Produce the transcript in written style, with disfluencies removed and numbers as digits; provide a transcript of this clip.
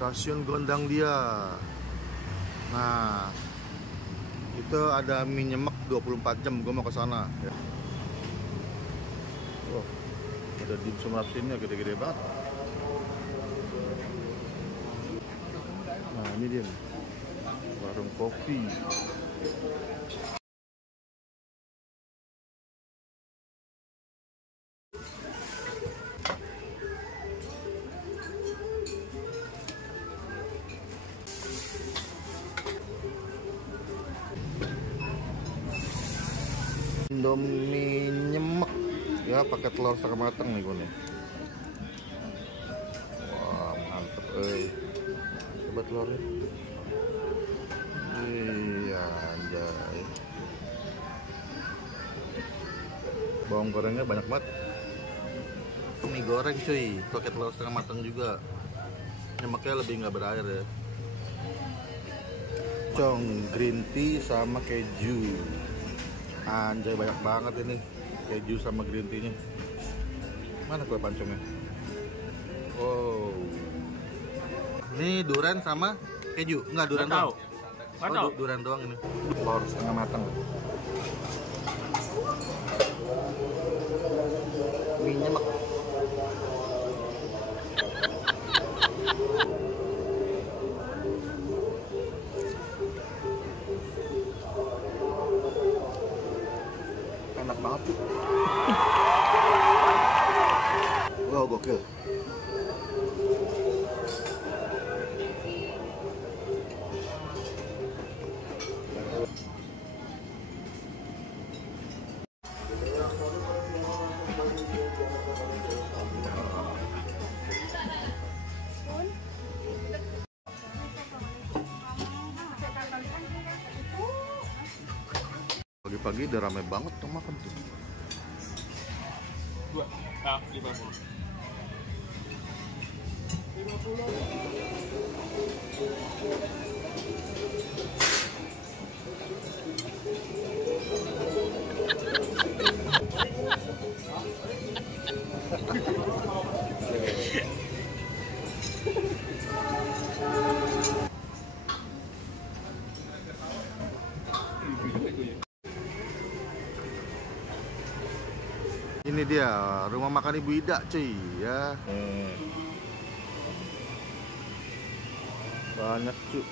Stasiun Gondang Dia. Nah, itu ada mie nyemek 24 jam. Gue mau ke sana. Ya. Oh, ada dimsum rapsinnya gede-gede banget. Nah, ini dia nih. Warung kopi. Indomie nyemek ya, pakai telur setengah matang nih gue nih. Wah, mantep coba telurnya. Iya, anjay. Bawang gorengnya banyak banget. Mie goreng cuy, pakai telur setengah matang juga. Nyemeknya lebih nggak berair ya. Cong green tea sama keju. Anjay, banyak banget ini keju sama green tea nya. Mana kue pancongnya? Oh, ini durian sama keju? Enggak, durian doang. Oh, durian doang ini. Telur setengah matang. Mie nyemek. Enak banget tuh. Wow, gokil. Pagi-pagi udah rame banget tuh makan tuh. 50. Ini dia rumah makan Ibu Ida cuy ya. Banyak cuy.